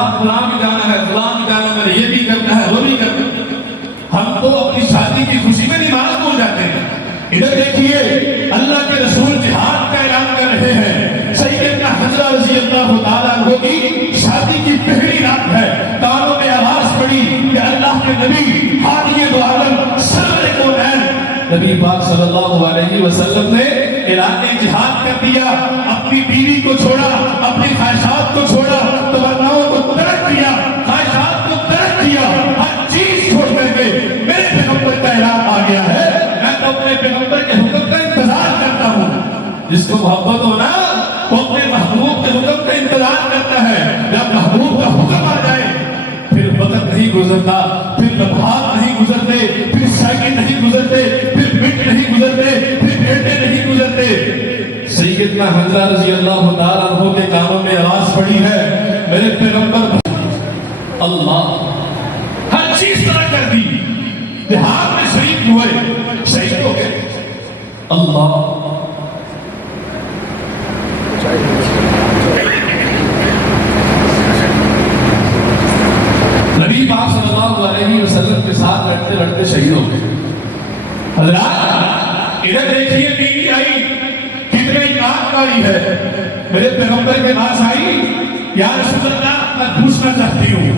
صاحب فلاں بھی جانا ہے، فلاں بھی جانا ہے، یہ بھی کرنا ہے، وہ بھی کرنا ہے۔ ہم تو اپنی شادی کی خوشی میں نماز بھول جاتے ہیں۔ ادھر دیکھیے اللہ کے رسول جہاد کا اعلان کر رہے ہیں۔ سیدنا حمزہ رضی اللہ تعالیٰ عنہ کی شادی کی پہلی رات ہے، کانوں میں آواز پڑی کہ اللہ کے نبی ہادی دو عالم سرور کونین نبی پاک صلی اللہ علیہ وسلم نے اعلان جہاد کر دیا۔ اپنی بیوی کو چھوڑا، اپنی خواہشات کو چھوڑا، تمناؤں کو ترک کیا، خواہشات کو ترک کیا، ہر چیز چھوڑ کر کے میرے پیغمبر کا اعلان آ گیا ہے۔ میں تو اپنے پیغمبر کے حکم کا انتظار کرتا ہوں۔ جس کو محبت ہونا وہ اپنے محبوب کے حکم کا انتظار کرتا ہے۔ جب محبوب کا حکم آ جائے پھر وقت نہیں گزرتا، پھر لمحات نہیں گزرتے، پھر سیکنڈ نہیں گزرتے، پھر منٹ نہیں گزرتے، پھر گھنٹے نہیں گزرتے۔ سیدنا حمزہ رضی اللہ تعالیٰ عنہ کے کانوں میں آواز پڑی ہے، میرے پیغمبر اللہ ہر چیز طرح کر دی، جہاد میں شریک ہوئے، شہید ہو گئے۔ اللہ نبی پاک صلی اللہ علیہ وسلم کے ساتھ لڑتے لڑتے شہید ہو گئے۔ حضرات ادھر دیکھیے بیوی آئی، کتنے انکاری ہے، میرے پیغمبر کے پاس آئی، یا رسول اللہ میں پوچھنا چاہتی ہوں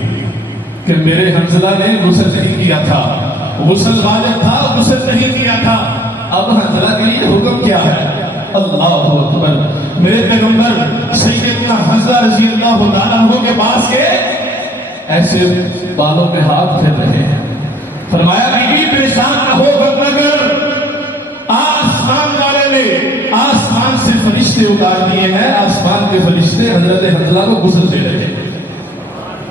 کہ میرے حنظلہ نے غسل نہیں کیا تھا، غسل واجب تھا، غسل نہیں کیا تھا، اب حنظلہ کے لیے حکم کیا ہے؟ اللہ اکبر۔ میرے پیغمبر سیدنا حمزہ رضی اللہ تعالیٰ عنہ کے پاس کے ایسے بالوں میں ہاتھ پھیر رہے ہیں۔ فرمایا بیوی پریشان نہ ہو، غم نہ کر، آسمان والے نے آسمان سے فرشتے اتار دیے ہیں، آسمان کے فرشتے حضرت حنظلہ کو غسل دے رہے ہیں۔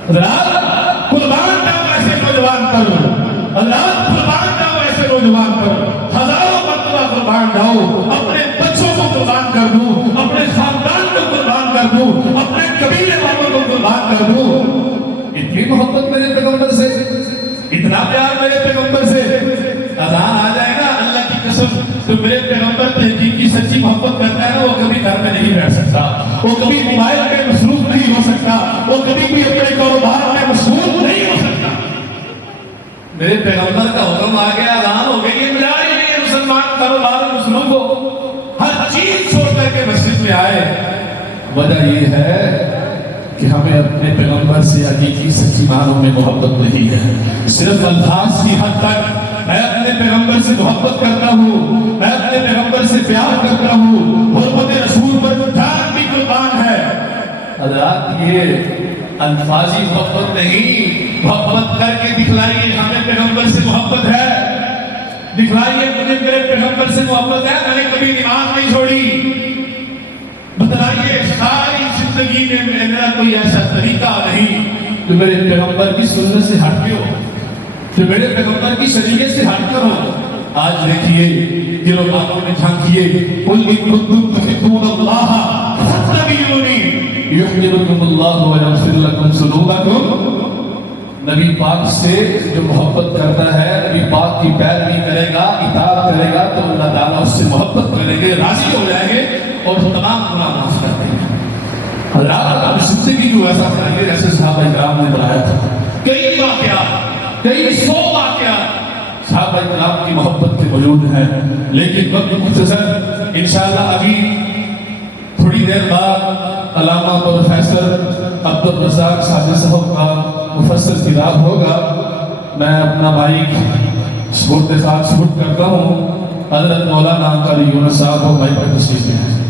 حضرات قربان جاؤ ایسے نوجوان پر، حضرات قربان جاؤ ایسے نوجوان پر، ہزاروں مرتبہ قربان جاؤ، اپنے بچوں کو قربان کر دوں، اپنے خاندان کو قربان کر دوں، اپنے قبیلے والوں کو قربان کر دوں۔ اتنی محبت میرے پیغمبر سے، اتنا پیار میرے پیغمبر سے۔ اذان آ جائے گا اللہ کی قسم تو میرے پیغمبر تحقیق کی سچی محبت کرتا ہے، وہ کبھی گھر میں نہیں بیٹھ سکتا، وہ کبھی موبائل میں مصروف نہیں ہو سکتا، وہ کبھی بھی اپنے کاروبار میں مصروف نہیں ہو سکتا۔ میرے پیغمبر کا حکم آ گیا، اذان ہو گئی، یہ ملا ہی نہیں ہے مسلمان کاروبار میں مصروف ہو، ہر چیز چھوڑ کر کے مسجد میں آئے۔ وجہ یہ ہے کہ ہمیں اپنے پیغمبر سے حقیقی سچی معنوں میں محبت نہیں ہے، صرف الفاظ کی حد تک میں اپنے پیغمبر سے محبت کرتا ہوں، میں اپنے پیغمبر سے پیار کرتا ہوں، حرمت رسول پر جان بھی قربان ہے۔ حضرات یہ الفاظی محبت نہیں، محبت کر کے دکھلائیے ہمیں پیغمبر سے محبت ہے، دکھلائیے مجھے میرے پیغمبر سے محبت ہے، میں نے کبھی نماز نہیں چھوڑی، بتلائیے ساری زندگی میں میرا کوئی ایسا طریقہ نہیں جو میرے پیغمبر کی سنت سے ہٹ کے ہو، جو میرے پیغمبر کی شریعت سے ہٹ کر ہو۔ آج دیکھیے دلوں باتوں میں جھانکیے، قُلْ إِن كُنتُمْ تُحِبُّونَ اللَّهَ فَاتَّبِعُونِي يُحْبِبْكُمُ اللَّهُ وَيَغْفِرْ لَكُمْ ذُنُوبَكُمْ۔ نبی پاک سے جو محبت کرتا ہے، نبی پاک کی پیروی کرے گا، اطاعت کرے گا تو اللہ تعالیٰ اس سے محبت کریں گے، راضی ہو جائیں گے اور تمام گناہ معاف کر دیں گے۔ حضرات اب زندگی جو ایسا کریں گے جیسے صحابہ کرام نے بنایا تھا، کئی واقعات، کئی 100 واقعات صحابہ کرام کی محبت کے موجود ہیں، لیکن وقت مختصر، انشاءاللہ ابھی تھوڑی دیر بعد علامہ پروفیسر عبدالرزاق ساجد صاحب کا مفصل خطاب ہوگا۔ میں اپنا مائک سپورٹ کے ساتھ سپورٹ کرتا ہوں، حضرت مولانا قاری یونس صاحب کو مائک پر تشریف لے آئیں۔